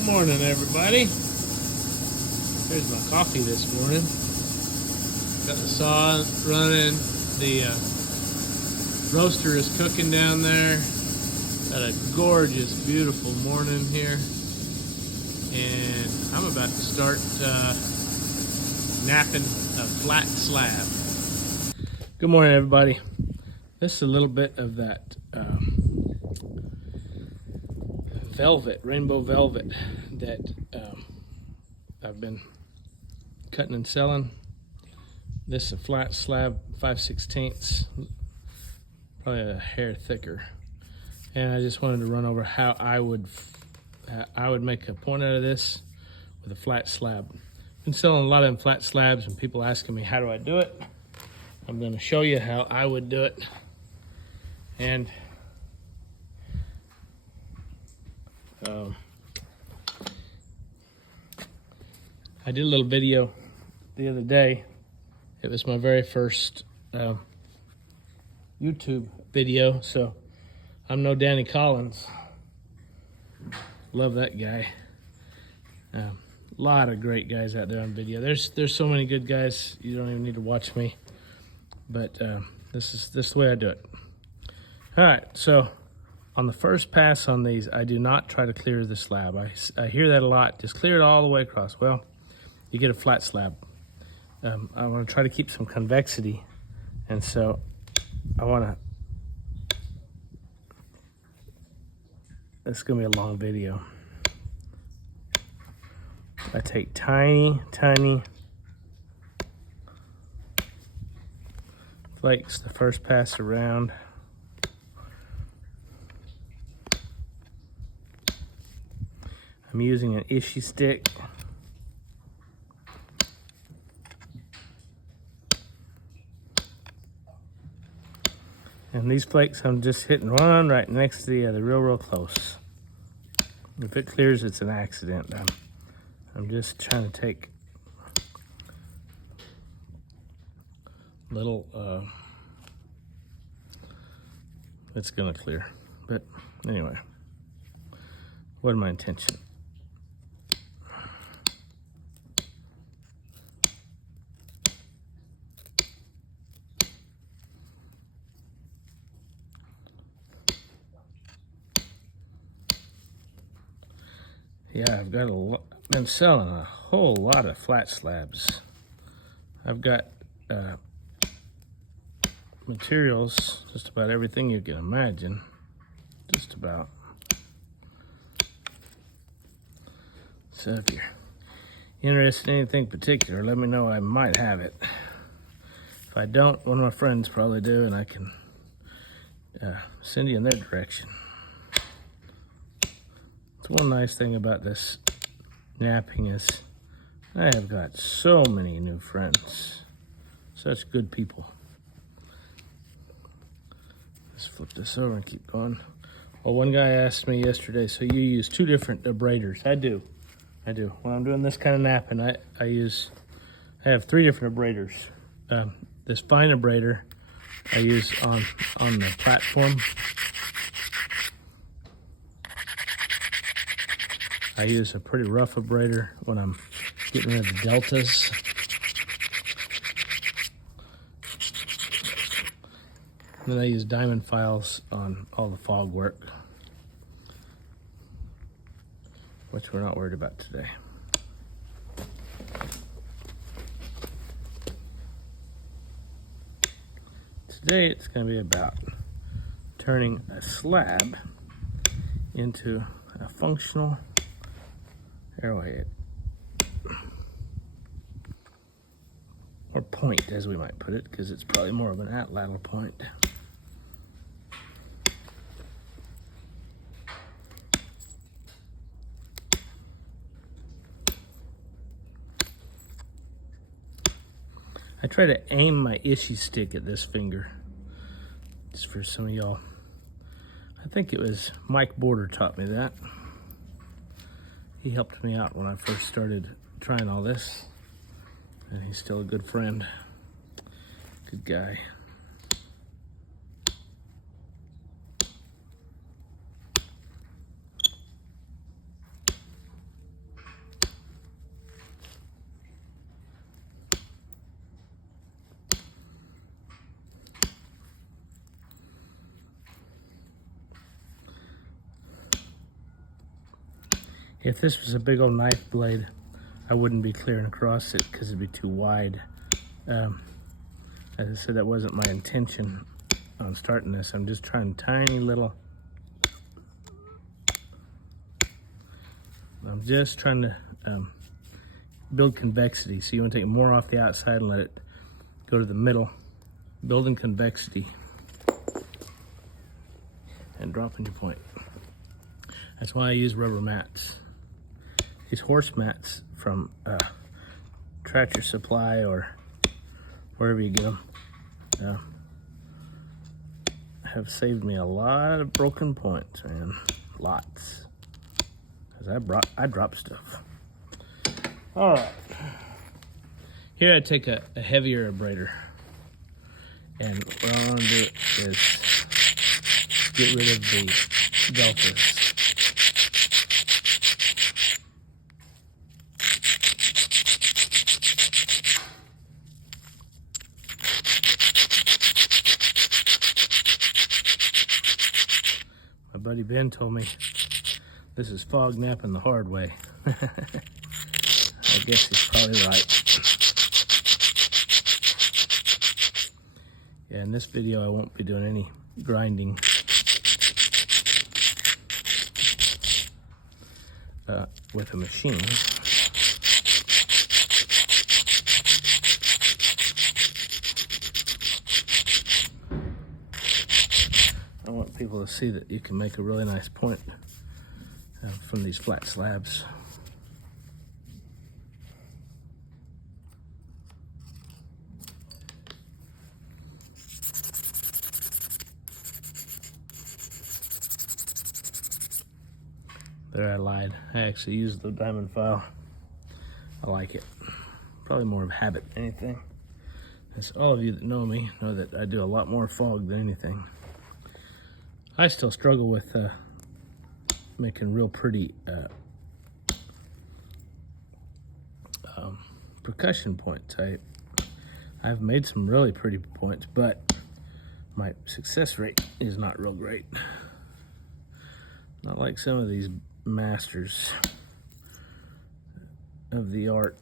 Good morning, everybody. Here's my coffee this morning. Got the saw running. The roaster is cooking down there. Got a gorgeous, beautiful morning here. And I'm about to start napping a flat slab. Good morning, everybody. This is a little bit of that velvet, rainbow velvet that I've been cutting and selling. This is a flat slab, 5/16, probably a hair thicker. And I just wanted to run over how I would make a point out of this with a flat slab. I've been selling a lot of them flat slabs and people asking me how do I do it. I'm going to show you how I would do it. And I did a little video the other day. It was my very first YouTube video, so I'm no Danny Collins. Love that guy. A lot of great guys out there on video. There's so many good guys, you don't even need to watch me. But this is the way I do it. All right, so on the first pass on these, I do not try to clear the slab. I hear that a lot. Just clear it all the way across. Well, you get a flat slab. I want to try to keep some convexity, and so I want to. It's going to be a long video. I take tiny flakes the first pass around. I'm using an issue stick. And these flakes I'm just hitting one right next to the other, real close. If it clears, it's an accident. I'm just trying to take little, it's gonna clear. But anyway, what my intention? Yeah, I've been selling a whole lot of flat slabs. I've got materials, just about everything you can imagine, just about. So if you're interested in anything particular, let me know. I might have it. If I don't, one of my friends probably do, and I can send you in their direction. One nice thing about this napping is I have got so many new friends, such good people. Let's flip this over and keep going. Well, one guy asked me yesterday, so you use two different abraders? I do. When I'm doing this kind of napping, I have three different abraders. This fine abrader I use on the platform. I use a pretty rough abrader when I'm getting rid of the deltas. And then I use diamond files on all the fog work, which we're not worried about today. Today it's going to be about turning a slab into a functional arrowhead, or point, as we might put it, because it's probably more of an atlatl point. I try to aim my issue stick at this finger, just for some of y'all. I think it was Mike Border taught me that. He helped me out when I first started trying all this, and he's still a good friend. Good guy. If this was a big old knife blade, I wouldn't be clearing across it because it'd be too wide. As I said, that wasn't my intention on starting this. I'm just trying tiny little. I'm just trying to build convexity. So you want to take more off the outside and let it go to the middle, building convexity and dropping your point. That's why I use rubber mats. These horse mats from Tractor Supply or wherever you get them have saved me a lot of broken points, man. Lots. Because I drop stuff. All right. Here I take a heavier abrader. And what I want to do is get rid of the deltas. My buddy Ben told me this is fog napping the hard way. I guess he's probably right. Yeah, in this video I won't be doing any grinding with a machine. I want people to see that you can make a really nice point from these flat slabs. There, I lied. I actually used the diamond file. I like it. Probably more of habit than anything. As all of you that know me know that I do a lot more fog than anything. I still struggle with making real pretty percussion points. I've made some really pretty points, but my success rate is not real great. Not like some of these masters of the art.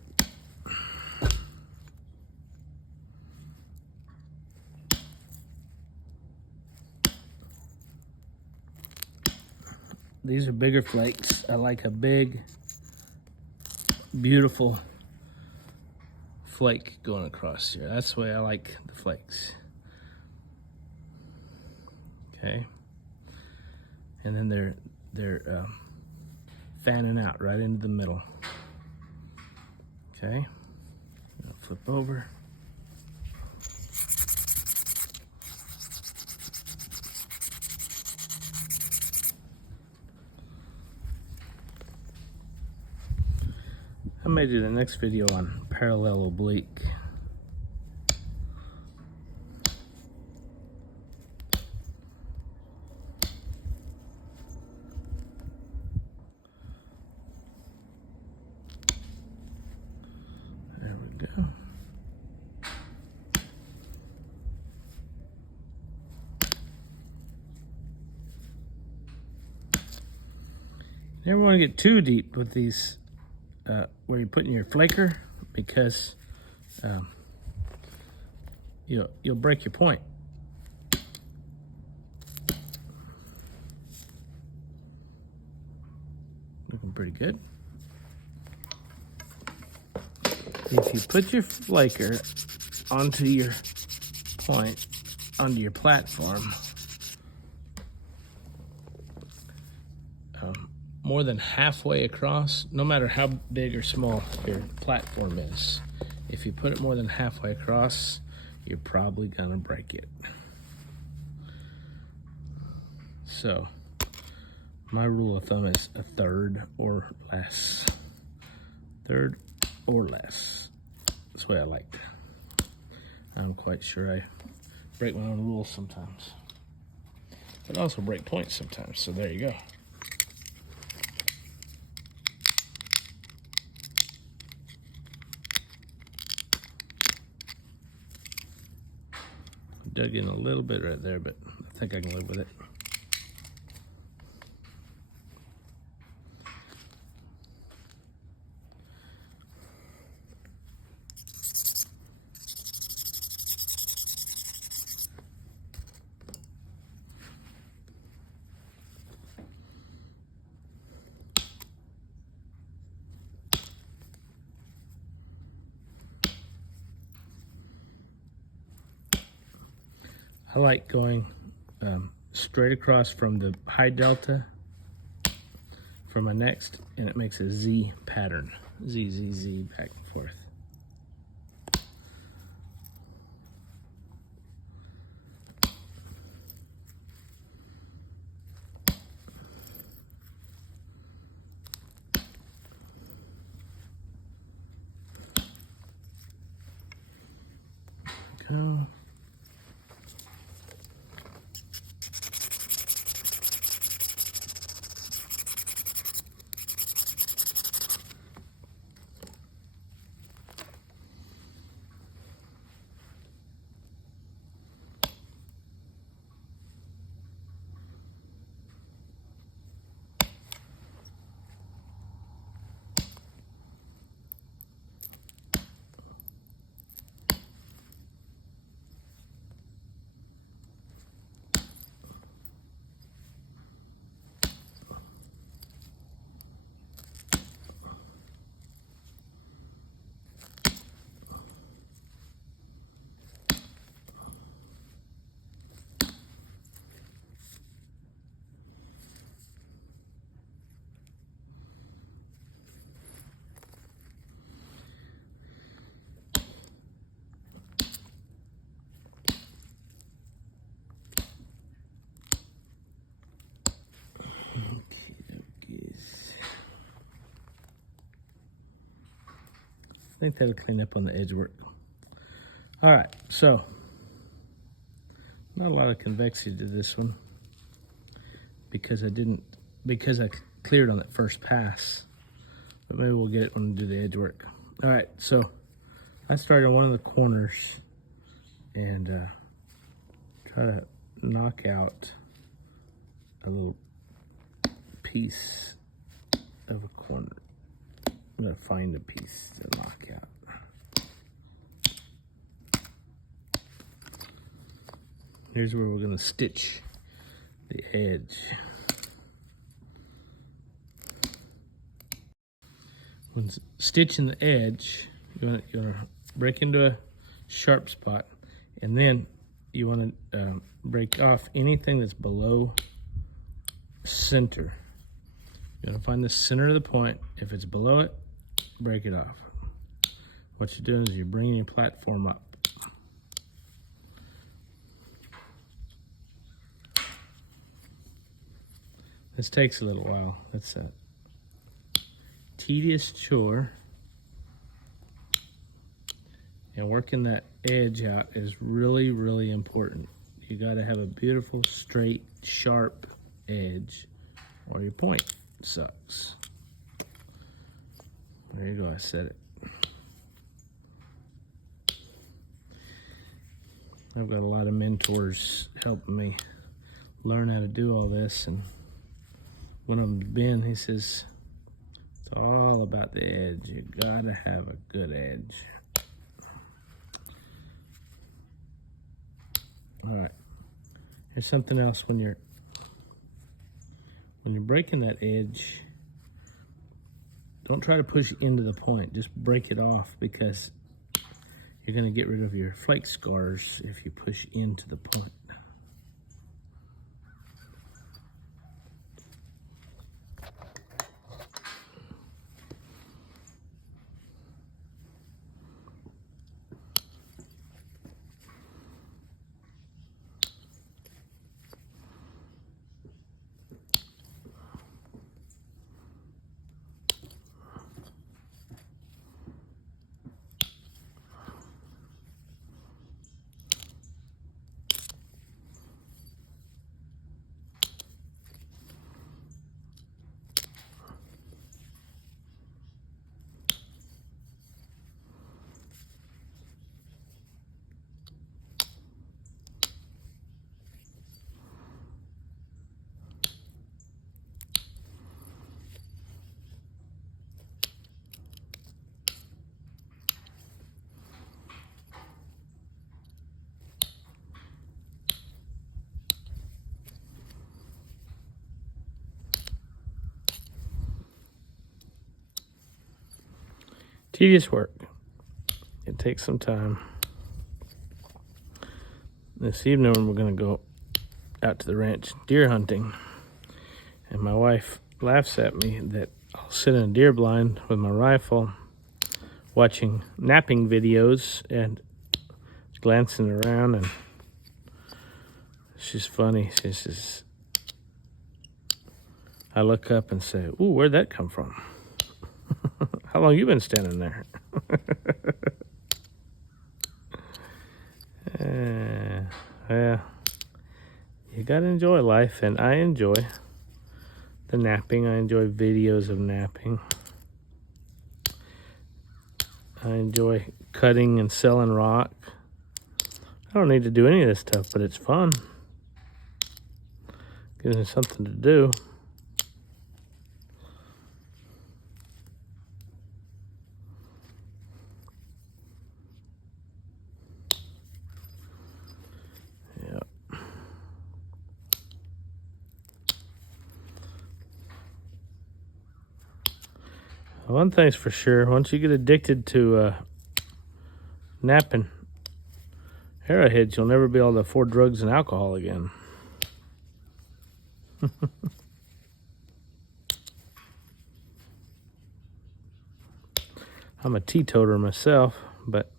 These are bigger flakes. I like a big, beautiful flake going across here. That's the way I like the flakes. Okay. And then they're fanning out right into the middle. Okay. I'll flip over. I may do the next video on parallel oblique. There we go. You never want to get too deep with these where you're putting your flaker, because you'll break your point. Looking pretty good. If you put your flaker onto your point, onto your platform, more than halfway across, no matter how big or small your platform is, if you put it more than halfway across, you're probably gonna break it. So my rule of thumb is a third or less. Third or less. That's the way I like it. I'm quite sure I break my own rules sometimes, but I also break points sometimes, so there you go. Dug in a little bit right there, but I think I can live with it. I like going straight across from the high delta for my next, and it makes a Z pattern. Z, Z, Z, back and forth. Go. I think that'll clean up on the edge work. All right, so not a lot of convexity to this one because I cleared on that first pass, but maybe we'll get it when we do the edge work. All right, so I started on one of the corners and try to knock out a little piece of a corner. I'm gonna find a piece to knock out. Here's where we're gonna stitch the edge. When stitching the edge, you want to break into a sharp spot, and then you want to break off anything that's below center. You want to find the center of the point. If it's below it, break it off. What you're doing is you're bringing your platform up. This takes a little while. It's a tedious chore. And working that edge out is really, really important. You gotta have a beautiful, straight, sharp edge, or your point sucks. There you go, I said it. I've got a lot of mentors helping me learn how to do all this, and one of them's Ben. He says, it's all about the edge. You gotta have a good edge. All right, here's something else. When you're breaking that edge, don't try to push into the point. Just break it off, because you're gonna get rid of your flake scars if you push into the point. Tedious work. It takes some time. This evening we're going to go out to the ranch deer hunting. And my wife laughs at me that I'll sit in a deer blind with my rifle watching napping videos and glancing around, and she's funny. She says, I look up and say, ooh, where'd that come from? How long you been standing there? Yeah, you gotta enjoy life, and I enjoy the napping. I enjoy videos of napping. I enjoy cutting and selling rock. I don't need to do any of this stuff, but it's fun. Gives me something to do. One thing's for sure, once you get addicted to napping arrowheads, you'll never be able to afford drugs and alcohol again. I'm a teetotaler myself, but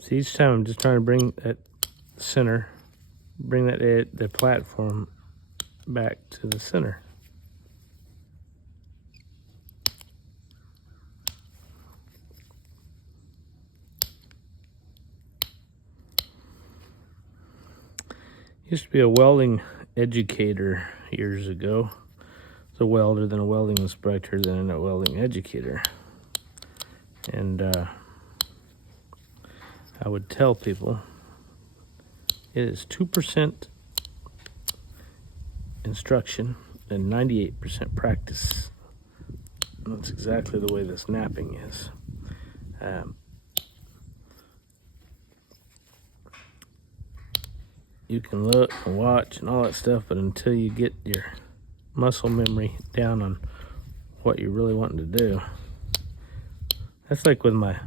see, each time I'm just trying to bring that center, bring the platform back to the center. Used to be a welding educator years ago. I was a welder, then a welding instructor, then a welding educator. And I would tell people it is 2% instruction and 98% practice. And that's exactly the way this napping is. You can look and watch and all that stuff, but until you get your muscle memory down on what you're really wanting to do. That's like with my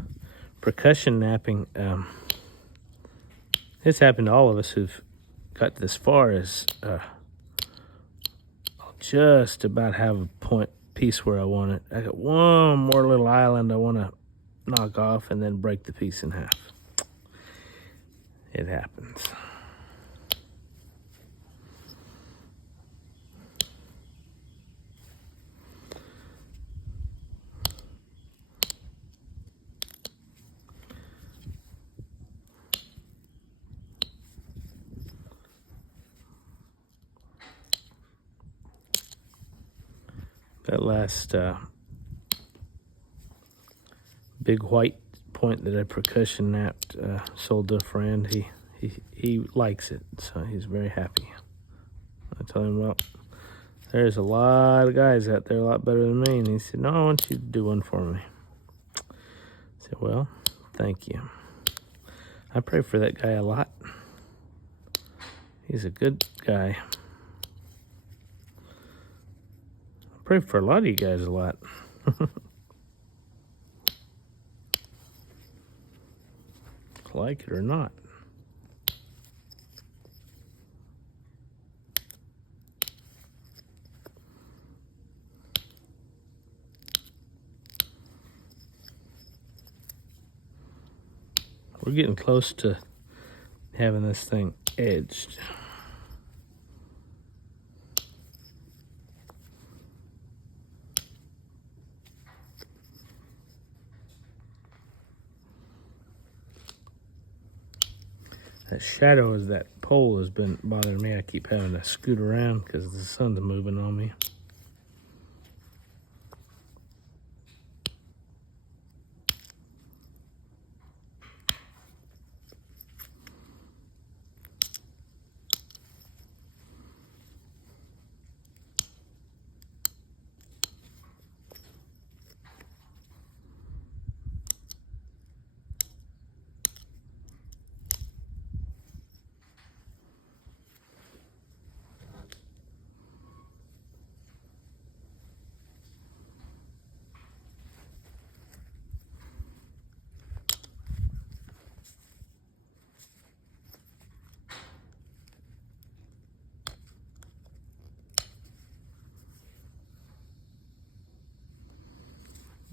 percussion napping. It's happened to all of us who've got this far, is I'll just about have a piece where I want it. I got one more little island I want to knock off and then break the piece in half. It happens. That last big white point that I percussion napped, sold to a friend. He likes it, so he's very happy. I told him, well, there's a lot of guys out there a lot better than me. And he said, no, I want you to do one for me. I said, well, thank you. I pray for that guy a lot. He's a good guy. I pray for a lot of you guys a lot. Like it or not. We're getting close to having this thing edged. That shadow of that pole has been bothering me. I keep having to scoot around because the sun's moving on me.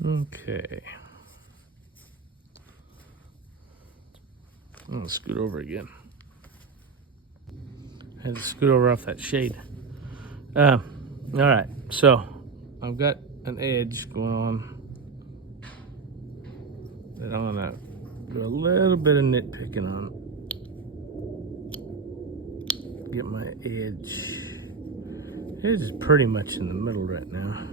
Okay. I'm gonna scoot over again. I had to scoot over off that shade. All right, so I've got an edge going on that I'm gonna do a little bit of nitpicking on. Get my edge. It is pretty much in the middle right now.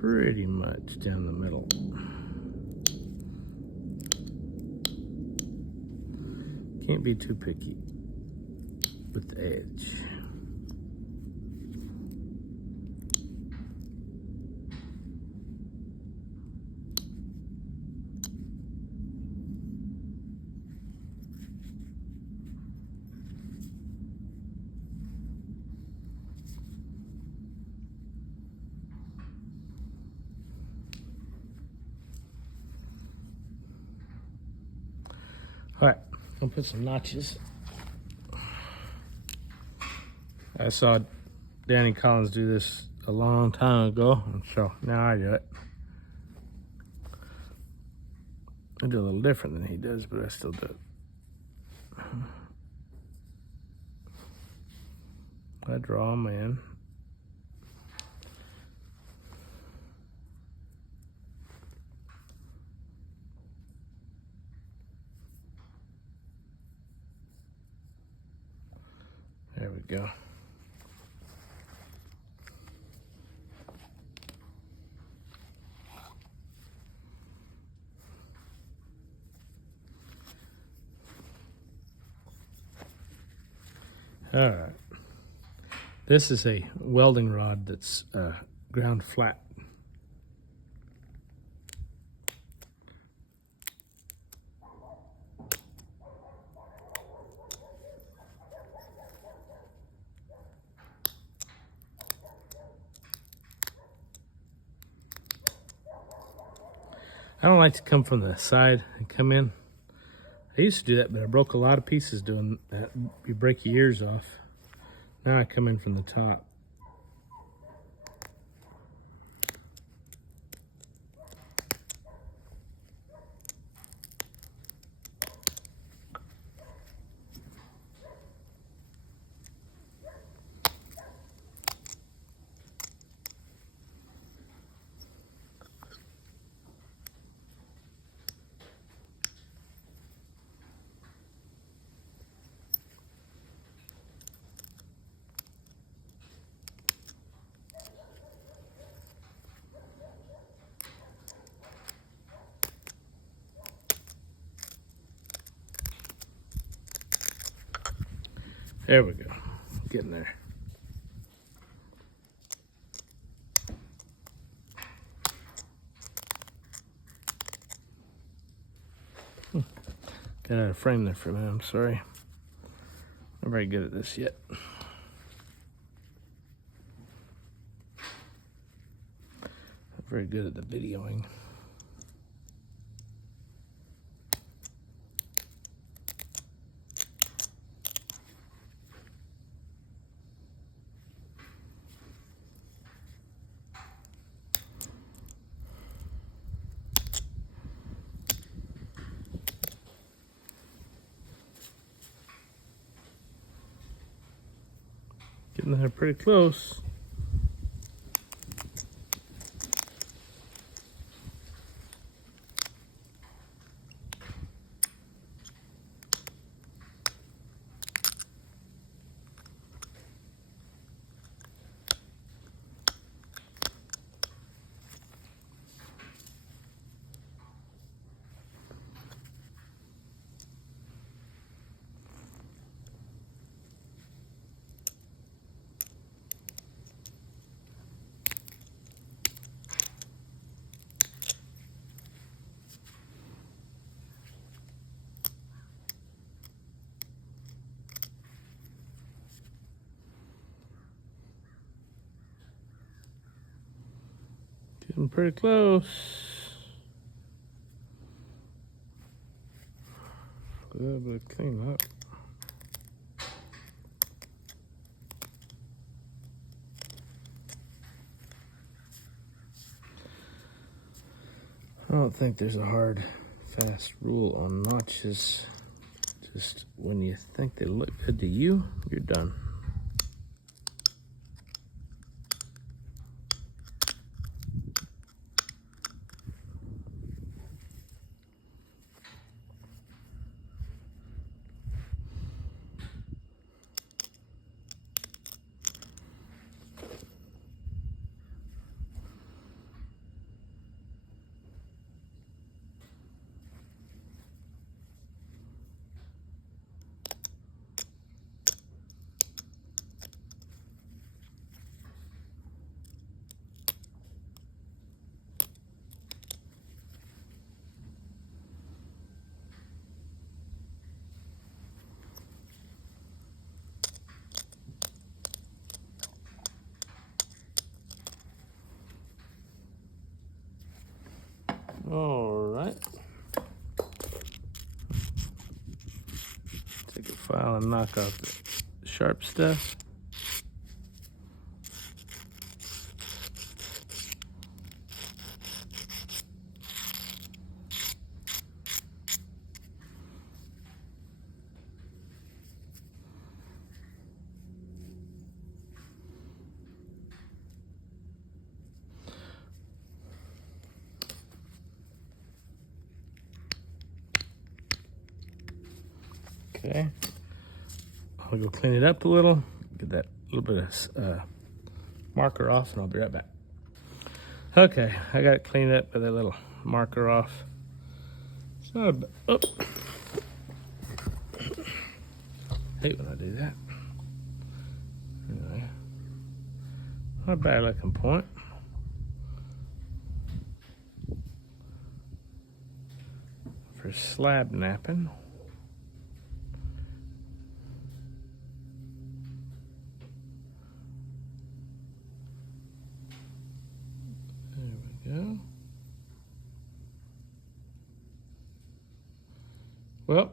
Pretty much down the middle. Can't be too picky with the edge. All right, I'll put some notches. I saw Danny Collins do this a long time ago, and so now I do it. I do a little different than he does, but I still do it. I draw them in. There we go. All right. This is a welding rod that's ground flat. I don't like to come from the side and come in. I used to do that, but I broke a lot of pieces doing that. You break your ears off. Now I come in from the top. There we go. Getting there. Got out of frame there for a minute. I'm sorry. Not very good at this yet. Not very good at the videoing. Getting there pretty close. Getting pretty close. A little bit of clean up. don't think there's a hard, fast rule on notches. Just when you think they look good to you, you're done. All right. Take a file and knock off the sharp stuff. Okay. I'll go clean it up a little, get that little bit of marker off, and I'll be right back. Okay, I got it cleaned up with that little marker off. It's not a, oh. Hate when I do that. Anyway, not a bad looking point. For slab napping. Go. Well,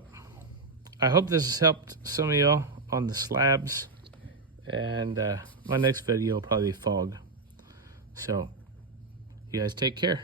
I hope this has helped some of y'all on the slabs, and my next video will probably be fog. So you guys take care.